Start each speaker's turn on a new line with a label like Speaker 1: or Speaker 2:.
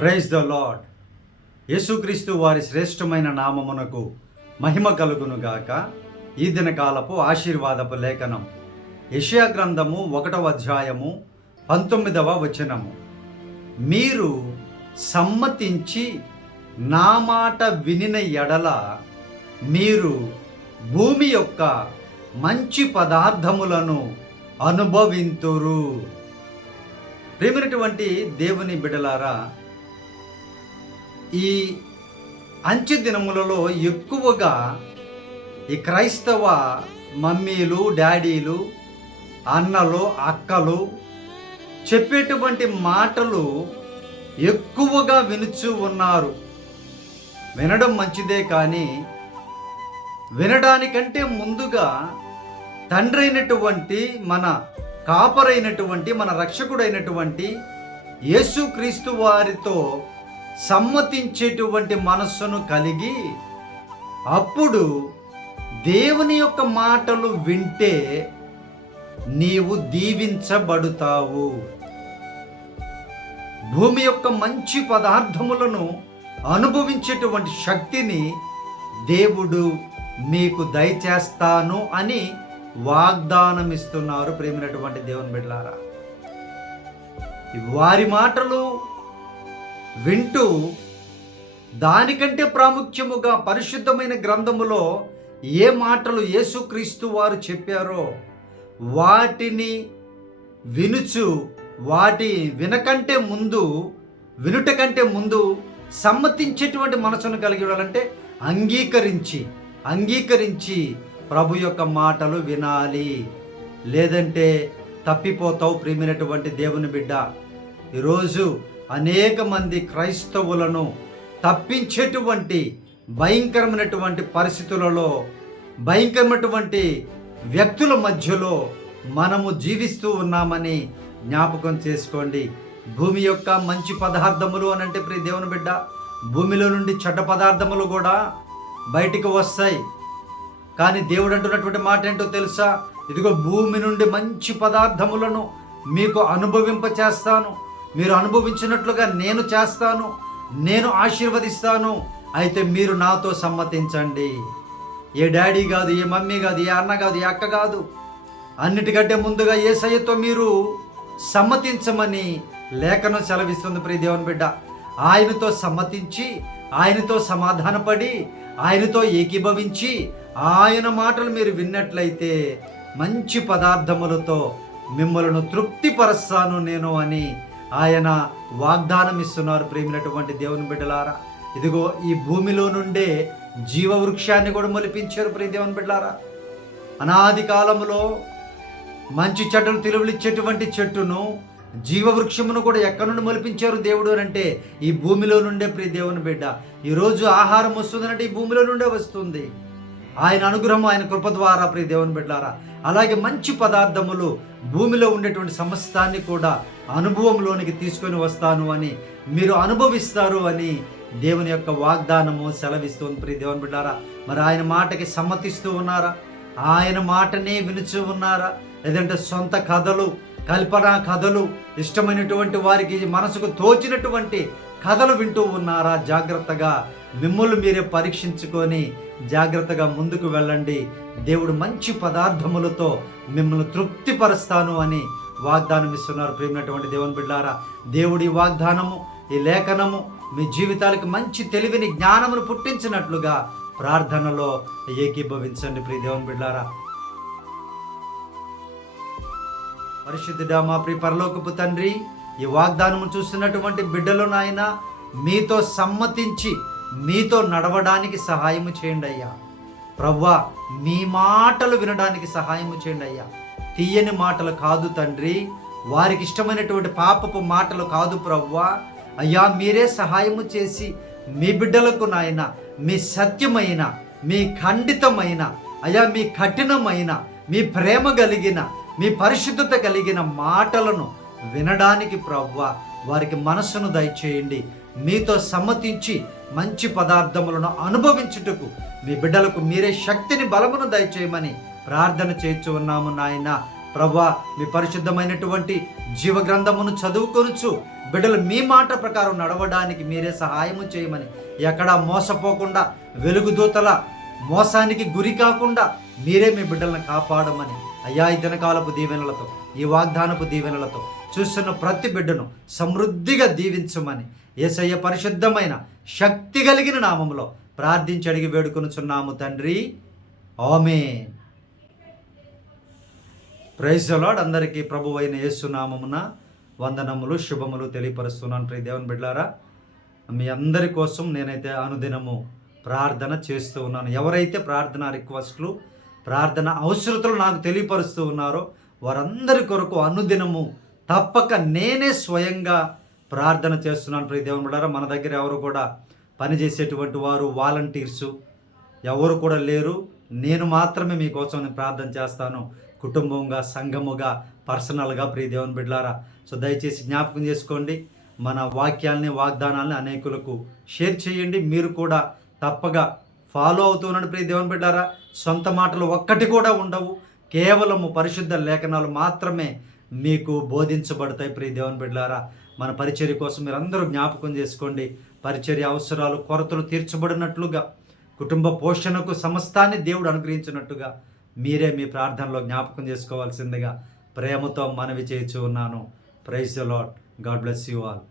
Speaker 1: Praise the lord యేసుక్రీస్తు వారి శ్రేష్టమైన నామమునకు మహిమ కలుగును గాక. ఈ దినకాలపు ఆశీర్వాదపు లేఖనం. యషయా గ్రంథము ఒకటవ అధ్యాయము పంతొమ్మిదవ వచనము. మీరు సమ్మతించి నా మాట వినిన ఎడల మీరు భూమి యొక్క మంచి పదార్థములను అనుభవింతురు. ప్రేమైనటువంటి దేవుని బిడలారా ఈ అంచె దినములలో ఎక్కువగా ఈ క్రైస్తవ మమ్మీలు డాడీలు అన్నలు అక్కలు చెప్పేటువంటి మాటలు ఎక్కువగా వినుచూ ఉన్నారు. వినడం మంచిదే కానీ వినడానికంటే ముందుగా తండ్రి అయినటువంటి మన కాపరైనటువంటి మన రక్షకుడైనటువంటి యేసుక్రీస్తు వారితో సమ్మతించేటువంటి మనస్సును కలిగి అప్పుడు దేవుని యొక్క మాటలు వింటే నీవు దీవించబడుతావు. భూమి యొక్క మంచి పదార్థములను అనుభవించేటువంటి శక్తిని దేవుడు మీకు దయచేస్తాను అని వాగ్దానం ఇస్తున్నారు ప్రేమినటువంటి దేవుని బిడ్డలారా. వారి మాటలు వింటూ దానికంటే ప్రాముఖ్యముగా పరిశుద్ధమైన గ్రంథములో ఏ మాటలు యేసుక్రీస్తు వారు చెప్పారో వాటిని వినుచు వాటి వినకంటే ముందు వినుట కంటే ముందు సమ్మతించేటువంటి మనసును కలిగి ఉండాలంటే అంగీకరించి అంగీకరించి ప్రభు యొక్క మాటలు వినాలి. లేదంటే తప్పిపోతావు ప్రేమైనటువంటి దేవుని బిడ్డ. ఈరోజు అనేక మంది క్రైస్తవులను తప్పించేటువంటి భయంకరమైనటువంటి పరిస్థితులలో భయంకరమైనటువంటి వ్యక్తుల మధ్యలో మనము జీవిస్తూ ఉన్నామని జ్ఞాపకం చేసుకోండి. భూమి యొక్క మంచి పదార్థములు అని అంటే ప్రియ దేవుని బిడ్డ భూమిలో నుండి చెడ్డ పదార్థములు కూడా బయటికి వస్తాయి. కానీ దేవుడు అంటున్నటువంటి మాట ఏంటో తెలుసా? ఇదిగో భూమి నుండి మంచి పదార్థములను మీకు అనుభవింప చేస్తాను మీరు అనుభవించినట్లుగా నేను చేస్తాను నేను ఆశీర్వదిస్తాను. అయితే మీరు నాతో సమ్మతించండి. ఏ డాడీ కాదు ఏ మమ్మీ కాదు ఏ అన్న కాదు ఏ అక్క కాదు. అన్నిటికంటే ముందుగా ఏ సయ్యతో మీరు సమ్మతించమని లేఖనం సెలవిస్తుంది ప్రియ దేవుని బిడ్డ. ఆయనతో సమ్మతించి ఆయనతో సమాధానపడి ఆయనతో ఏకీభవించి ఆయన మాటలు మీరు విన్నట్లయితే మంచి పదార్థములతో మిమ్మల్ని తృప్తిపరుస్తాను నేను అని ఆయన వాగ్దానం ఇస్తున్నారు ప్రేమినటువంటి దేవుని బిడ్డలారా. ఇదిగో ఈ భూమిలో నుండే జీవవృక్షాన్ని కూడా మొలిపించారు ప్రియ దేవుని బిడ్డలారా. అనాది కాలంలో మంచి చెడ్డలు తిలువలిచ్చేటువంటి చెట్టును జీవవృక్షమును కూడా ఎక్కడి నుండి మొలిపించారు దేవుడు అని అంటే ఈ భూమిలో నుండే ప్రియ దేవుని బిడ్డ. ఈరోజు ఆహారం వస్తుందంటే ఈ భూమిలో నుండే వస్తుంది. ఆయన అనుగ్రహం ఆయన కృప ద్వారా ప్రియ దేవుని బిడ్డారా. అలాగే మంచి పదార్థములు భూమిలో ఉండేటువంటి సమస్తాన్ని కూడా అనుభవంలోనికి తీసుకొని వస్తాను అని మీరు అనుభవిస్తారు అని దేవుని యొక్క వాగ్దానము సెలవిస్తుంది ప్రియ దేవుని బిడ్డారా. మరి ఆయన మాటకి సమ్మతిస్తూ ఉన్నారా? ఆయన మాటనే వినుచూ ఉన్నారా? లేదంటే సొంత కథలు కల్పన కథలు ఇష్టమైనటువంటి వారికి మనసుకు తోచినటువంటి కథలు వింటూ ఉన్నారా? జాగ్రత్తగా మిమ్మల్ని మీరే పరీక్షించుకొని జాగ్రత్తగా ముందుకు వెళ్ళండి. దేవుడు మంచి పదార్థములతో మిమ్మల్ని తృప్తిపరుస్తాను అని వాగ్దానం ఇస్తున్నారు ప్రేమినటువంటి దేవుని బిడ్డారా. దేవుడి వాగ్దానము ఈ లేఖనము మీ జీవితాలకు మంచి తెలివిని జ్ఞానమును పుట్టించినట్లుగా ప్రార్థనలో ఏకీభవించండి ప్రియ దేవుని బిడ్డారా. పరిశుద్ధుడా మా ప్రియ పరలోకపు తండ్రి ఈ వాగ్దానము చూస్తున్నటువంటి బిడ్డలు నాయన మీతో సమ్మతించి మీతో నడవడానికి సహాయము చేయండి అయ్యా. ప్రవ్వా మీ మాటలు వినడానికి సహాయము చేయండి అయ్యా. తీయని మాటలు కాదు తండ్రి వారికి ఇష్టమైనటువంటి పాపపు మాటలు కాదు ప్రవ్వా. అయ్యా మీరే సహాయము చేసి మీ బిడ్డలకు నాయన మీ సత్యమైన మీ ఖండితమైన అయ్యా మీ కఠినమైన మీ ప్రేమ కలిగిన మీ పరిశుద్ధత కలిగిన మాటలను వినడానికి ప్రవ్వ వారికి మనస్సును దయచేయండి. మీతో సమ్మతించి మంచి పదార్థములను అనుభవించుటకు మీ బిడ్డలకు మీరే శక్తిని బలమును దయచేయమని ప్రార్థన చేయించు ఉన్నాము నాయన. ప్రభా మీ పరిశుద్ధమైనటువంటి జీవ గ్రంథమును చదువుకొనుచు బిడ్డలు మీ మాట ప్రకారం నడవడానికి మీరే సహాయము చేయమని. ఎక్కడా మోసపోకుండా వెలుగుదూతల మోసానికి గురి కాకుండా మీరే మీ బిడ్డలను కాపాడమని అయ్యా ఈ దినకాలపు దీవెనలతో ఈ వాగ్దానపు దీవెనలతో చూస్తున్న ప్రతి బిడ్డను సమృద్ధిగా దీవించమని ఏసయ్య పరిశుద్ధమైన శక్తి కలిగిన నామములో ప్రార్థించి అడిగి వేడుకొనుచున్నాము తండ్రి. ఆమె ప్రైజ్ లాడ్ అందరికీ ప్రభు అయిన యేసునామమున వందనములు శుభములు తెలియపరుస్తున్నాను ప్రియ దేవుని బిడ్డారా మీ అందరి కోసం నేనైతే అనుదినము ప్రార్థన చేస్తూ ఉన్నాను. ఎవరైతే ప్రార్థన రిక్వెస్ట్లు ప్రార్థన అవసరతలు నాకు తెలియపరుస్తూ ఉన్నారో వారందరి కొరకు అనుదినము తప్పక నేనే స్వయంగా ప్రార్థన చేస్తున్నాను. ప్రియ దేవుని బిడ్డారా మన దగ్గర ఎవరు కూడా పనిచేసేటువంటి వారు వాలంటీర్సు ఎవరు కూడా లేరు. నేను మాత్రమే మీకోసం నేను ప్రార్థన చేస్తాను. కుటుంబంగా సంఘముగా పర్సనల్గా ప్రియ దేవుని బిడ్లారా సో దయచేసి జ్ఞాపకం చేసుకోండి. మన వాక్యాల్ని వాగ్దానాల్ని అనేకులకు షేర్ చేయండి. మీరు కూడా తప్పగా ఫాలో అవుతున్నాడు ప్రియ దేవుని బిడ్డారా. సొంత మాటలు ఒక్కటి కూడా ఉండవు. కేవలము పరిశుద్ధ లేఖనాలు మాత్రమే మీకు బోధించబడతాయి ప్రియ దేవుని బిడ్డారా. మన పరిచర్య కోసం మీరు అందరూ జ్ఞాపకం చేసుకోండి. పరిచర్య అవసరాలు కొరతలు తీర్చబడినట్లుగా కుటుంబ పోషణకు సమస్తాన్ని దేవుడు అనుగ్రహించినట్టుగా మీరే మీ ప్రార్థనలో జ్ఞాపకం చేసుకోవాల్సిందిగా ప్రేమతో మనవి చేయించు ఉన్నాను. Praise Lord God bless you all.